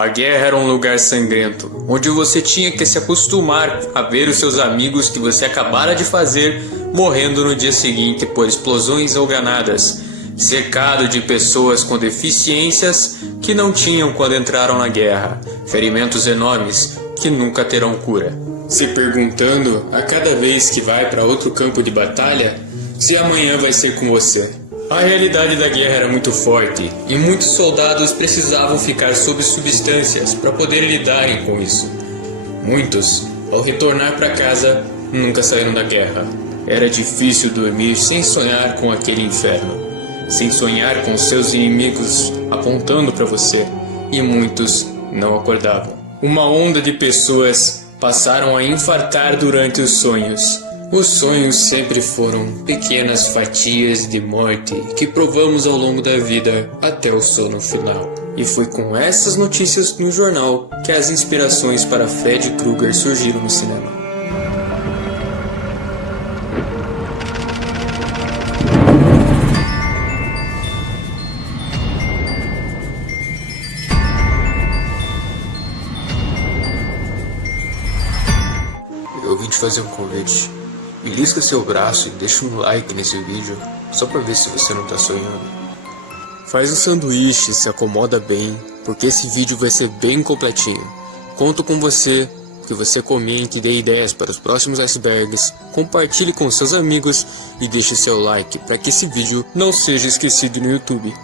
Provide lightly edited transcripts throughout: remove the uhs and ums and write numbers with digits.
A guerra era um lugar sangrento, onde você tinha que se acostumar a ver os seus amigos que você acabara de fazer morrendo no dia seguinte por explosões ou granadas, cercado de pessoas com deficiências que não tinham quando entraram na guerra, ferimentos enormes que nunca terão cura. Se perguntando a cada vez que vai para outro campo de batalha se amanhã vai ser com você. A realidade da guerra era muito forte e muitos soldados precisavam ficar sob substâncias para poder lidarem com isso. Muitos, ao retornar para casa, nunca saíram da guerra. Era difícil dormir sem sonhar com aquele inferno, sem sonhar com seus inimigos apontando para você, e muitos não acordavam. Uma onda de pessoas passaram a infartar durante os sonhos. Os sonhos sempre foram pequenas fatias de morte que provamos ao longo da vida até o sono final. E foi com essas notícias no jornal que as inspirações para Freddy Krueger surgiram no cinema. Eu vim te fazer um convite. Belisca seu braço e deixa um like nesse vídeo, só pra ver se você não tá sonhando. Faz um sanduíche, se acomoda bem, porque esse vídeo vai ser bem completinho. Conto com você, que você comente e dê ideias para os próximos icebergs, compartilhe com seus amigos e deixe seu like para que esse vídeo não seja esquecido no YouTube.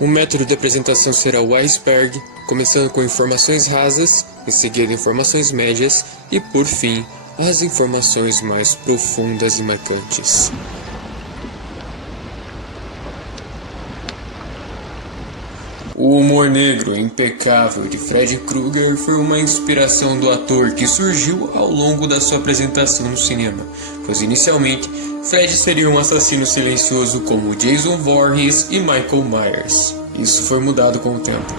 O método de apresentação será o iceberg, começando com informações rasas, em seguida informações médias e por fim as informações mais profundas e marcantes. O humor negro impecável de Freddy Krueger foi uma inspiração do ator que surgiu ao longo da sua apresentação no cinema, pois inicialmente Freddy seria um assassino silencioso como Jason Voorhees e Michael Myers. Isso foi mudado com o tempo.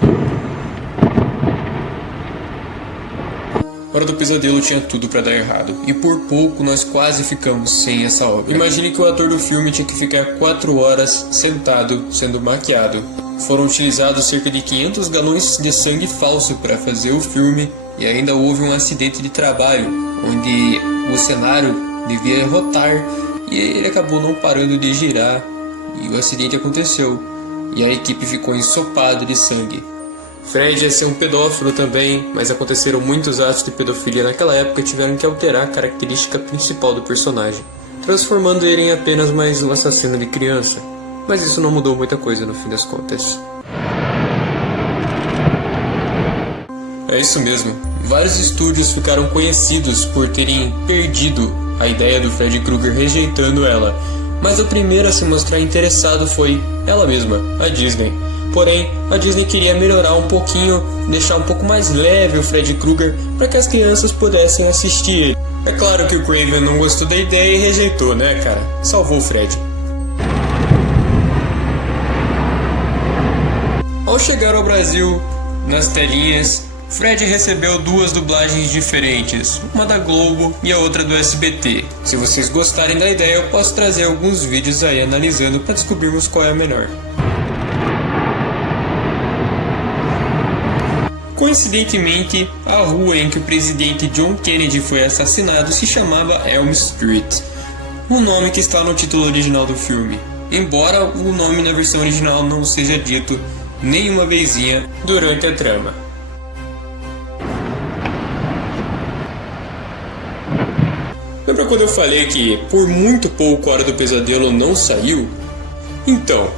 Hora do Pesadelo tinha tudo pra dar errado, e por pouco nós quase ficamos sem essa obra. Imagine que o ator do filme tinha que ficar 4 horas sentado, sendo maquiado. Foram utilizados cerca de 500 galões de sangue falso para fazer o filme, e ainda houve um acidente de trabalho, onde o cenário devia rotar, e ele acabou não parando de girar, e o acidente aconteceu, e a equipe ficou ensopada de sangue. Freddy ia ser um pedófilo também, mas aconteceram muitos atos de pedofilia naquela época e tiveram que alterar a característica principal do personagem, transformando ele em apenas mais um assassino de criança. Mas isso não mudou muita coisa no fim das contas. É isso mesmo, vários estúdios ficaram conhecidos por terem perdido a ideia do Freddy Krueger, rejeitando ela, mas o primeiro a se mostrar interessado foi ela mesma, a Disney. Porém, a Disney queria melhorar um pouquinho, deixar um pouco mais leve o Freddy Krueger para que as crianças pudessem assistir ele. É claro que o Craven não gostou da ideia e rejeitou, né, cara? Salvou o Freddy. Ao chegar ao Brasil, nas telinhas, Freddy recebeu 2 dublagens diferentes, uma da Globo e a outra do SBT. Se vocês gostarem da ideia, eu posso trazer alguns vídeos aí analisando para descobrirmos qual é a melhor. Coincidentemente, a rua em que o presidente John Kennedy foi assassinado se chamava Elm Street, o nome que está no título original do filme, embora o nome na versão original não seja dito nenhuma vezinha durante a trama. Lembra quando eu falei que por muito pouco a Hora do Pesadelo não saiu? Então,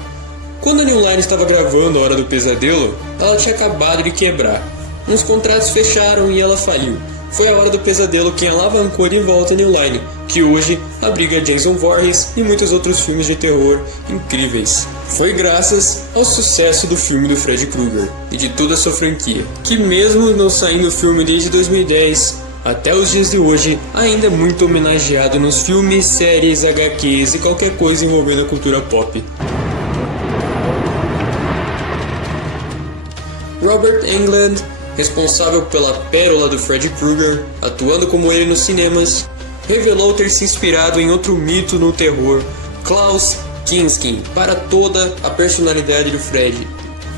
quando a New Line estava gravando a Hora do Pesadelo, ela tinha acabado de quebrar. Uns contratos fecharam e ela faliu. Foi a Hora do Pesadelo quem alavancou de volta a New Line, que hoje abriga Jason Voorhees e muitos outros filmes de terror incríveis. Foi graças ao sucesso do filme do Freddy Krueger e de toda a sua franquia, que mesmo não saindo o filme desde 2010, até os dias de hoje ainda é muito homenageado nos filmes, séries, HQs e qualquer coisa envolvendo a cultura pop. Robert Englund, responsável pela pérola do Freddy Krueger, atuando como ele nos cinemas, revelou ter se inspirado em outro mito no terror, Klaus Kinski, para toda a personalidade do Freddy,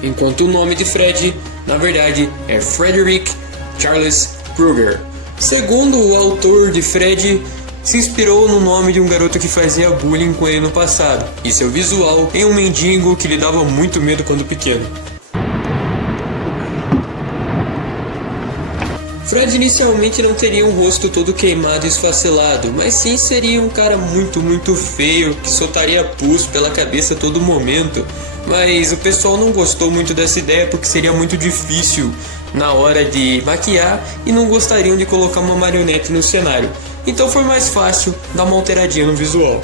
enquanto o nome de Freddy Na verdade, é Frederick Charles Krueger. Segundo o autor de Fred, se inspirou no nome de um garoto que fazia bullying com ele no passado, e seu visual em um mendigo que lhe dava muito medo quando pequeno. Fred inicialmente não teria um rosto todo queimado e esfacelado, mas sim seria um cara muito feio, que soltaria pus pela cabeça a todo momento. Mas o pessoal não gostou muito dessa ideia porque seria muito difícil na hora de maquiar e não gostariam de colocar uma marionete no cenário. Então foi mais fácil dar uma alteradinha no visual.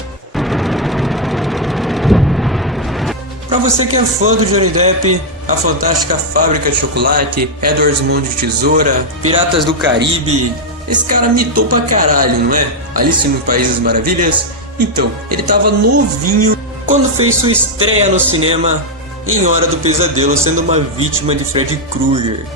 Pra você que é fã do Johnny Depp, A Fantástica Fábrica de Chocolate, Edward Mão de Tesoura, Piratas do Caribe, esse cara mitou pra caralho, não é? Alice no País das Maravilhas? Então, ele tava novinho quando fez sua estreia no cinema em Hora do Pesadelo, sendo uma vítima de Freddy Krueger.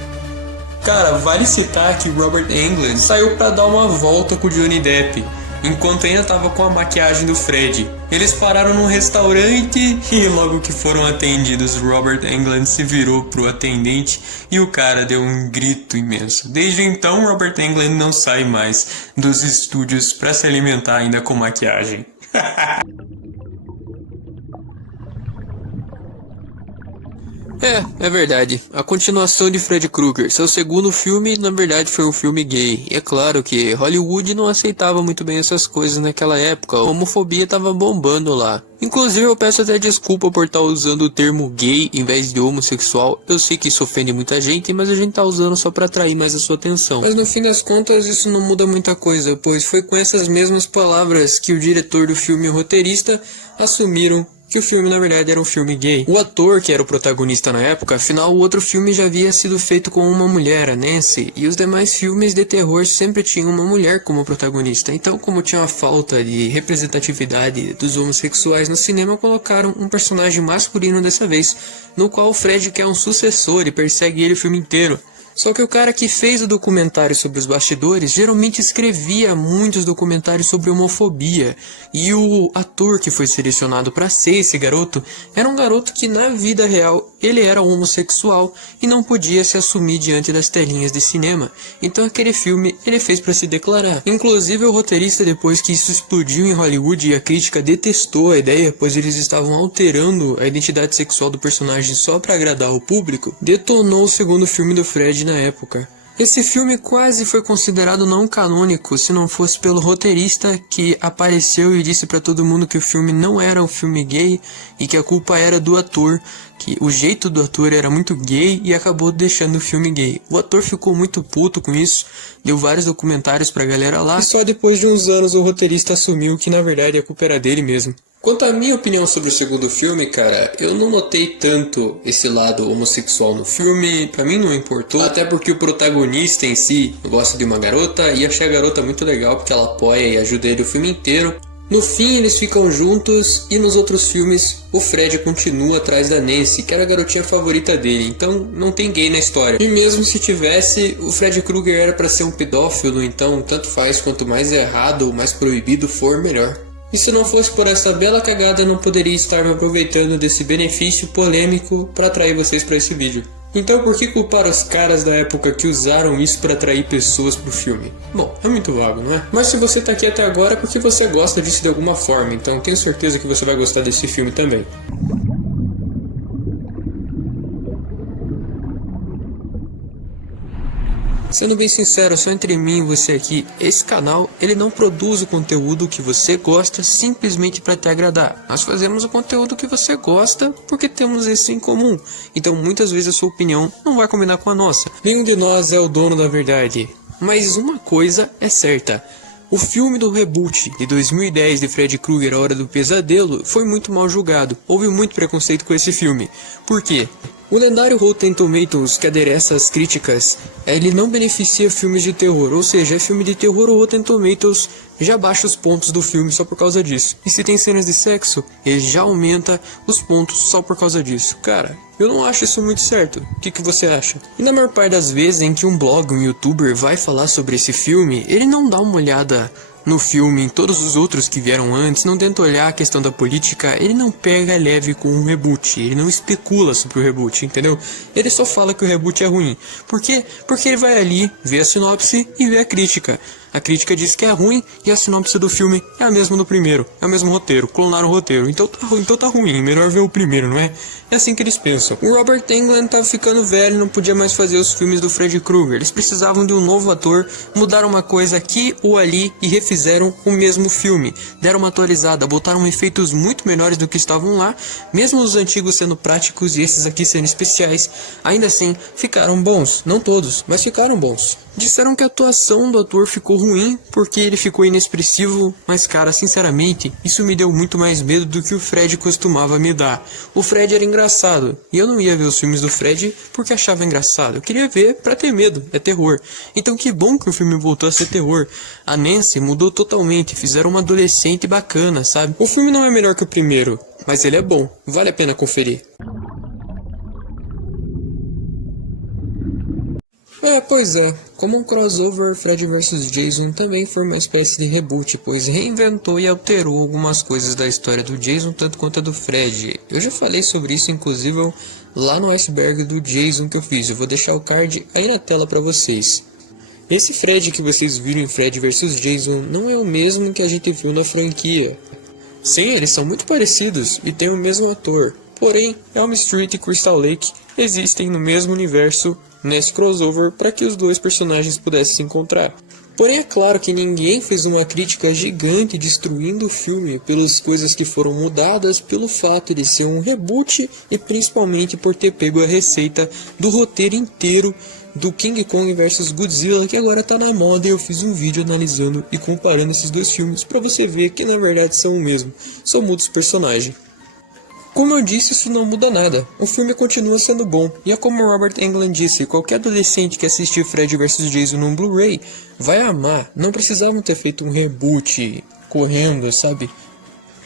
Cara, vale citar que Robert Englund saiu pra dar uma volta com o Johnny Depp, enquanto ainda tava com a maquiagem do Freddy. Eles pararam num restaurante e logo que foram atendidos, Robert Englund se virou pro atendente e o cara deu um grito imenso. Desde então, Robert Englund não sai mais dos estúdios pra se alimentar ainda com maquiagem. É verdade. A continuação de Freddy Krueger, seu segundo filme, na verdade foi um filme gay. E é claro que Hollywood não aceitava muito bem essas coisas naquela época. A homofobia tava bombando lá. Inclusive eu peço até desculpa por estar usando o termo gay em vez de homossexual. Eu sei que isso ofende muita gente, mas a gente tá usando só pra atrair mais a sua atenção. Mas no fim das contas isso não muda muita coisa, pois foi com essas mesmas palavras que o diretor do filme e o roteirista assumiram que o filme na verdade era um filme gay. O ator que era o protagonista na época, afinal o outro filme já havia sido feito com uma mulher, a Nancy, e os demais filmes de terror sempre tinham uma mulher como protagonista. Então, como tinha uma falta de representatividade dos homossexuais no cinema, colocaram um personagem masculino dessa vez, no qual o Fred quer um sucessor e persegue ele o filme inteiro. Só que o cara que fez o documentário sobre os bastidores geralmente escrevia muitos documentários sobre homofobia. E o ator que foi selecionado para ser esse garoto era um garoto que na vida real ele era homossexual e não podia se assumir diante das telinhas de cinema. Então aquele filme ele fez para se declarar. Inclusive o roteirista, depois que isso explodiu em Hollywood e a crítica detestou a ideia, pois eles estavam alterando a identidade sexual do personagem só para agradar o público, detonou o segundo filme do Fred na época. Esse filme quase foi considerado não canônico se não fosse pelo roteirista que apareceu e disse pra todo mundo que o filme não era um filme gay e que a culpa era do ator, que o jeito do ator era muito gay e acabou deixando o filme gay. O ator ficou muito puto com isso, deu vários documentários pra galera lá e só depois de uns anos o roteirista assumiu que na verdade a culpa era dele mesmo. Quanto à minha opinião sobre o segundo filme, cara, eu não notei tanto esse lado homossexual no filme, pra mim não importou, até porque o protagonista em si gosta de uma garota e achei a garota muito legal porque ela apoia e ajuda ele o filme inteiro. No fim eles ficam juntos e nos outros filmes o Fred continua atrás da Nancy, que era a garotinha favorita dele, então não tem gay na história. E mesmo se tivesse, o Fred Krueger era pra ser um pedófilo, então tanto faz, quanto mais errado ou mais proibido for, melhor. E se não fosse por essa bela cagada, eu não poderia estar me aproveitando desse benefício polêmico para atrair vocês para esse vídeo. Então por que culpar os caras da época que usaram isso para atrair pessoas pro filme? Bom, é muito vago, não é? Mas se você tá aqui até agora é porque você gosta disso de alguma forma, então tenho certeza que você vai gostar desse filme também. Sendo bem sincero, só entre mim e você aqui, esse canal, ele não produz o conteúdo que você gosta simplesmente para te agradar. Nós fazemos o conteúdo que você gosta porque temos isso em comum. Então muitas vezes a sua opinião não vai combinar com a nossa. Nenhum de nós é o dono da verdade. Mas uma coisa é certa. O filme do reboot de 2010 de Freddy Krueger, A Hora do Pesadelo, foi muito mal julgado. Houve muito preconceito com esse filme. Por quê? O lendário Rotten Tomatoes, que adereça as críticas, ele não beneficia filmes de terror, ou seja, é filme de terror, o Rotten Tomatoes já baixa os pontos do filme só por causa disso. E se tem cenas de sexo, ele já aumenta os pontos só por causa disso. Cara, eu não acho isso muito certo. O que você acha? E na maior parte das vezes em que um blog, um youtuber vai falar sobre esse filme, ele não dá uma olhada no filme, em todos os outros que vieram antes, não tenta olhar a questão da política, ele não pega leve com um reboot, ele não especula sobre o reboot, entendeu? Ele só fala que o reboot é ruim. Por quê? Porque ele vai ali, vê a sinopse e vê a crítica. A crítica diz que é ruim e a sinopse do filme é a mesma do primeiro, é o mesmo roteiro, clonaram o roteiro, então tá ruim, melhor ver o primeiro, não é? É assim que eles pensam. O Robert Englund tava ficando velho, não podia mais fazer os filmes do Freddy Krueger, eles precisavam de um novo ator, mudaram uma coisa aqui ou ali e refizeram o mesmo filme, deram uma atualizada, botaram efeitos muito melhores do que estavam lá, mesmo os antigos sendo práticos e esses aqui sendo especiais, ainda assim ficaram bons, não todos, mas ficaram bons. Disseram que a atuação do ator ficou ruim porque ele ficou inexpressivo, mas cara, sinceramente, isso me deu muito mais medo do que o Fred costumava me dar. O Fred era engraçado, e eu não ia ver os filmes do Fred porque achava engraçado, eu queria ver pra ter medo, é terror. Então que bom que o filme voltou a ser terror. A Nancy mudou totalmente, fizeram uma adolescente bacana, sabe? O filme não é melhor que o primeiro, mas ele é bom, vale a pena conferir. Pois é, como um crossover, Freddy vs Jason também foi uma espécie de reboot, pois reinventou e alterou algumas coisas da história do Jason, tanto quanto a do Freddy. Eu já falei sobre isso, inclusive, lá no iceberg do Jason que eu fiz, eu vou deixar o card aí na tela pra vocês. Esse Freddy que vocês viram em Freddy vs Jason não é o mesmo que a gente viu na franquia. Sim, eles são muito parecidos e têm o mesmo ator, porém, Elm Street e Crystal Lake existem no mesmo universo nesse crossover para que os dois personagens pudessem se encontrar. Porém, é claro que ninguém fez uma crítica gigante destruindo o filme pelas coisas que foram mudadas, pelo fato de ser um reboot e principalmente por ter pego a receita do roteiro inteiro do King Kong vs Godzilla, que agora tá na moda, e eu fiz um vídeo analisando e comparando esses dois filmes para você ver que na verdade são o mesmo, só muda os personagens. Como eu disse, isso não muda nada, o filme continua sendo bom, e é como o Robert Englund disse, qualquer adolescente que assistir Freddy vs Jason num Blu-ray vai amar, não precisavam ter feito um reboot correndo, sabe?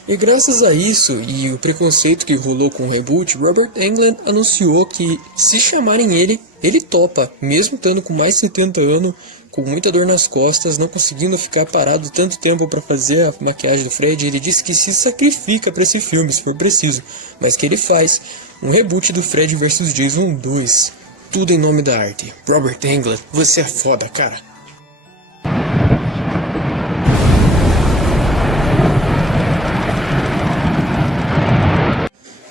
E graças a isso e o preconceito que rolou com o reboot, Robert Englund anunciou que se chamarem ele topa, mesmo estando com mais de 70 anos, com muita dor nas costas, não conseguindo ficar parado tanto tempo para fazer a maquiagem do Freddy. Ele disse que se sacrifica para esse filme, se for preciso, mas que ele faz um reboot do Freddy vs Jason 2. Tudo em nome da arte. Robert Englund, você é foda, cara.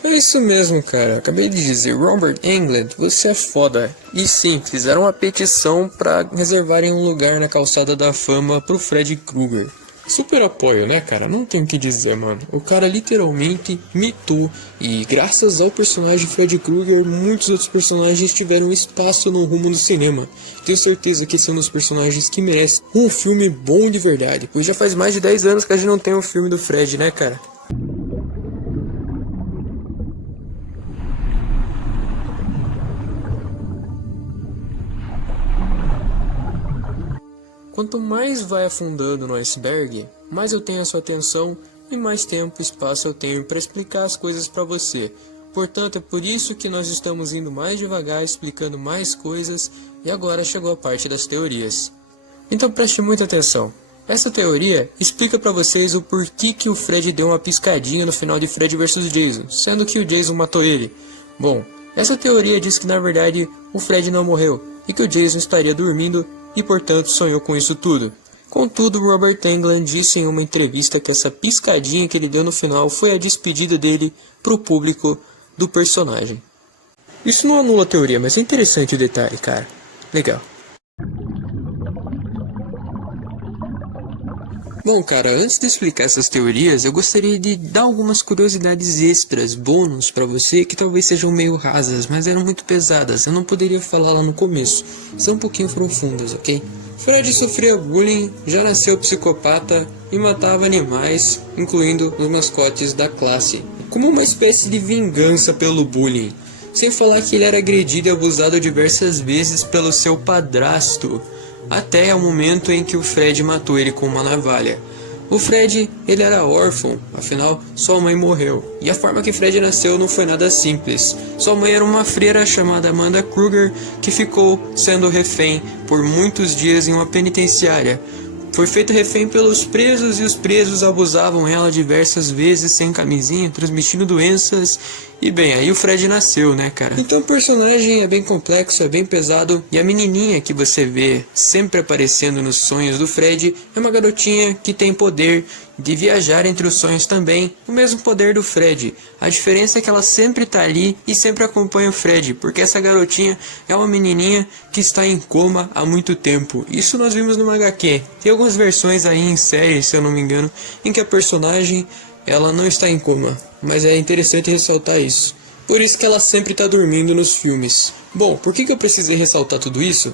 É isso mesmo, cara. Acabei de dizer, Robert Englund, você é foda. E sim, fizeram uma petição pra reservarem um lugar na calçada da fama pro Freddy Krueger. Super apoio, né, cara? Não tem o que dizer, mano. O cara literalmente mitou. E graças ao personagem Freddy Krueger, muitos outros personagens tiveram espaço no rumo do cinema. Tenho certeza que esse é um dos personagens que merece um filme bom de verdade. Pois já faz mais de 10 anos que a gente não tem um filme do Freddy, né, cara? Quanto mais vai afundando no iceberg, mais eu tenho a sua atenção e mais tempo e espaço eu tenho para explicar as coisas para você. Portanto, é por isso que nós estamos indo mais devagar, explicando mais coisas, e agora chegou a parte das teorias. Então preste muita atenção. Essa teoria explica para vocês o porquê que o Freddy deu uma piscadinha no final de Freddy vs Jason, sendo que o Jason matou ele. Bom, essa teoria diz que na verdade o Freddy não morreu, e que o Jason estaria dormindo e portanto sonhou com isso tudo. Contudo, Robert Englund disse em uma entrevista que essa piscadinha que ele deu no final foi a despedida dele pro público do personagem. Isso não anula a teoria, mas é interessante o detalhe, cara. Legal. Bom, cara, antes de explicar essas teorias, eu gostaria de dar algumas curiosidades extras, bônus pra você, que talvez sejam meio rasas, mas eram muito pesadas, eu não poderia falar lá no começo. São um pouquinho profundas, ok? Freddy sofria bullying, já nasceu psicopata e matava animais, incluindo os mascotes da classe, como uma espécie de vingança pelo bullying. Sem falar que ele era agredido e abusado diversas vezes pelo seu padrasto, até o momento em que o Freddy matou ele com uma navalha. O Freddy, ele era órfão, afinal, sua mãe morreu. E a forma que Freddy nasceu não foi nada simples. Sua mãe era uma freira chamada Amanda Krueger, que ficou sendo refém por muitos dias em uma penitenciária. foi feito refém pelos presos e os presos abusavam ela diversas vezes sem camisinha, transmitindo doenças. E bem, aí o Fred nasceu, né, cara? Então o personagem é bem complexo, é bem pesado. E a menininha que você vê sempre aparecendo nos sonhos do Fred é uma garotinha que tem poder de viajar entre os sonhos também, o mesmo poder do Fred. A diferença é que ela sempre tá ali e sempre acompanha o Fred, porque essa garotinha é uma menininha que está em coma há muito tempo. Isso nós vimos no HQ. Tem algumas versões aí em série, se eu não me engano, em que a personagem ela não está em coma, mas é interessante ressaltar isso. Por isso que ela sempre está dormindo nos filmes. Bom, por que eu precisei ressaltar tudo isso?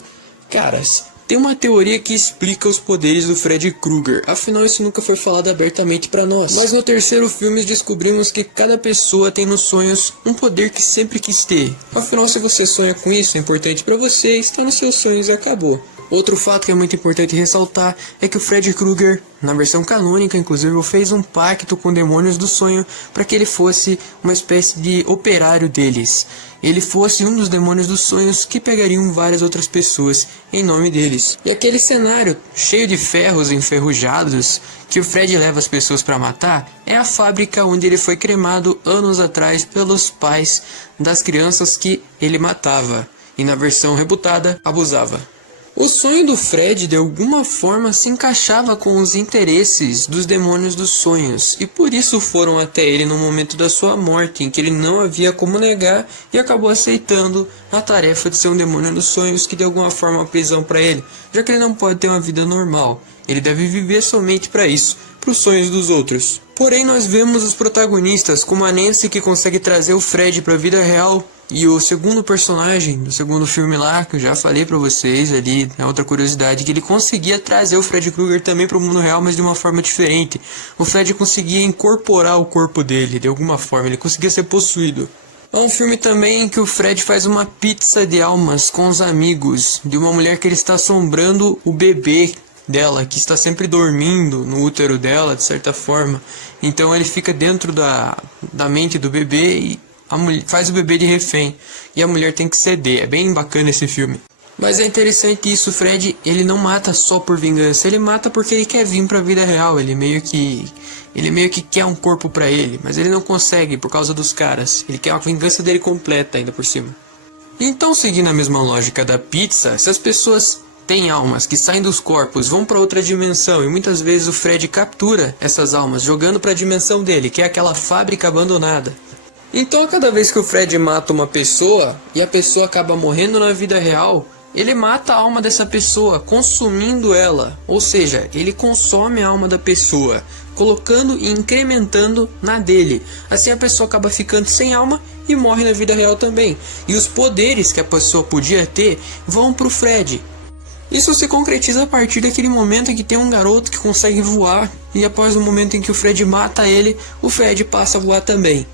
Caras, tem uma teoria que explica os poderes do Freddy Krueger, afinal isso nunca foi falado abertamente pra nós. Mas no terceiro filme descobrimos que cada pessoa tem nos sonhos um poder que sempre quis ter. Afinal, se você sonha com isso, é importante pra você, está nos seus sonhos e acabou. Outro fato que é muito importante ressaltar é que o Freddy Krueger, na versão canônica inclusive, fez um pacto com demônios do sonho para que ele fosse uma espécie de operário deles. Ele fosse um dos demônios dos sonhos que pegariam várias outras pessoas em nome deles. E aquele cenário cheio de ferros enferrujados que o Fred leva as pessoas para matar é a fábrica onde ele foi cremado anos atrás pelos pais das crianças que ele matava e na versão rebutada abusava. O sonho do Fred de alguma forma se encaixava com os interesses dos demônios dos sonhos e por isso foram até ele no momento da sua morte, em que ele não havia como negar e acabou aceitando a tarefa de ser um demônio dos sonhos que deu alguma forma uma prisão para ele, já que ele não pode ter uma vida normal, ele deve viver somente para isso, para os sonhos dos outros. Porém nós vemos os protagonistas como a Nancy, que consegue trazer o Fred para a vida real, e o segundo personagem do segundo filme lá, que eu já falei pra vocês ali, é outra curiosidade, que ele conseguia trazer o Freddy Krueger também pro mundo real, mas de uma forma diferente. O Fred conseguia incorporar o corpo dele, de alguma forma, ele conseguia ser possuído. Há um filme também em que o Fred faz uma pizza de almas com os amigos, de uma mulher que ele está assombrando o bebê dela, que está sempre dormindo no útero dela, de certa forma. Então ele fica dentro da mente do bebê e a mulher faz o bebê de refém e a mulher tem que ceder. É bem bacana esse filme. Mas é interessante isso, o Fred, ele não mata só por vingança, ele mata porque ele quer vir pra vida real, ele meio que quer um corpo pra ele, mas ele não consegue por causa dos caras, ele quer a vingança dele completa ainda por cima. Então, seguindo a mesma lógica da pizza, se as pessoas têm almas que saem dos corpos, vão pra outra dimensão, e muitas vezes o Fred captura essas almas, jogando pra dimensão dele, que é aquela fábrica abandonada. Então a cada vez que o Fred mata uma pessoa e a pessoa acaba morrendo na vida real, ele mata a alma dessa pessoa, consumindo ela. Ou seja, ele consome a alma da pessoa, colocando e incrementando na dele. Assim a pessoa acaba ficando sem alma e morre na vida real também. E os poderes que a pessoa podia ter vão pro Fred. Isso se concretiza a partir daquele momento em que tem um garoto que consegue voar, e após o momento em que o Fred mata ele, o Fred passa a voar também.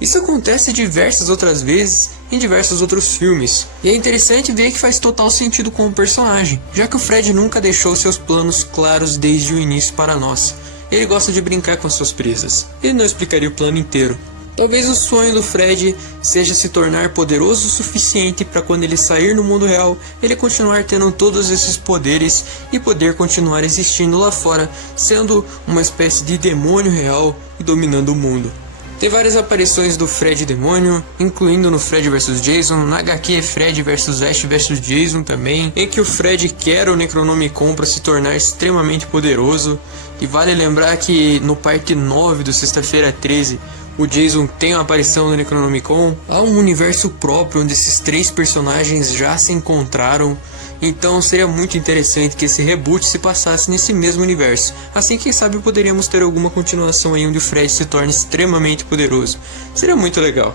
Isso acontece diversas outras vezes em diversos outros filmes, e é interessante ver que faz total sentido com o personagem, já que o Fred nunca deixou seus planos claros desde o início para nós. Ele gosta de brincar com suas presas, ele não explicaria o plano inteiro. Talvez o sonho do Fred seja se tornar poderoso o suficiente para quando ele sair no mundo real, ele continuar tendo todos esses poderes e poder continuar existindo lá fora, sendo uma espécie de demônio real e dominando o mundo. Tem várias aparições do Fred demônio, incluindo no Fred vs Jason, na HQ Fred vs Ash vs Jason também, em que o Fred quer o Necronomicon para se tornar extremamente poderoso. E vale lembrar que no parte 9 do Sexta-feira 13, o Jason tem uma aparição no Necronomicon. Há um universo próprio onde esses três personagens já se encontraram. Então seria muito interessante que esse reboot se passasse nesse mesmo universo. Assim, quem sabe poderíamos ter alguma continuação aí onde o Fred se torne extremamente poderoso. Seria muito legal.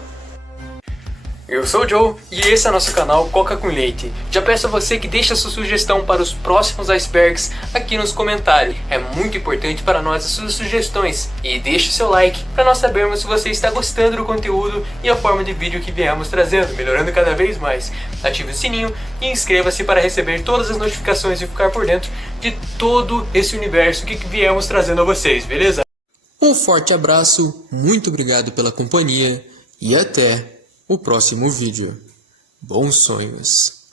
Eu sou o Joe e esse é nosso canal Coca com Leite. Já peço a você que deixe a sua sugestão para os próximos icebergs aqui nos comentários. É muito importante para nós as suas sugestões. E deixe o seu like para nós sabermos se você está gostando do conteúdo e a forma de vídeo que viemos trazendo, melhorando cada vez mais. Ative o sininho e inscreva-se para receber todas as notificações e ficar por dentro de todo esse universo que viemos trazendo a vocês, beleza? Um forte abraço, muito obrigado pela companhia e até o próximo vídeo. Bons sonhos.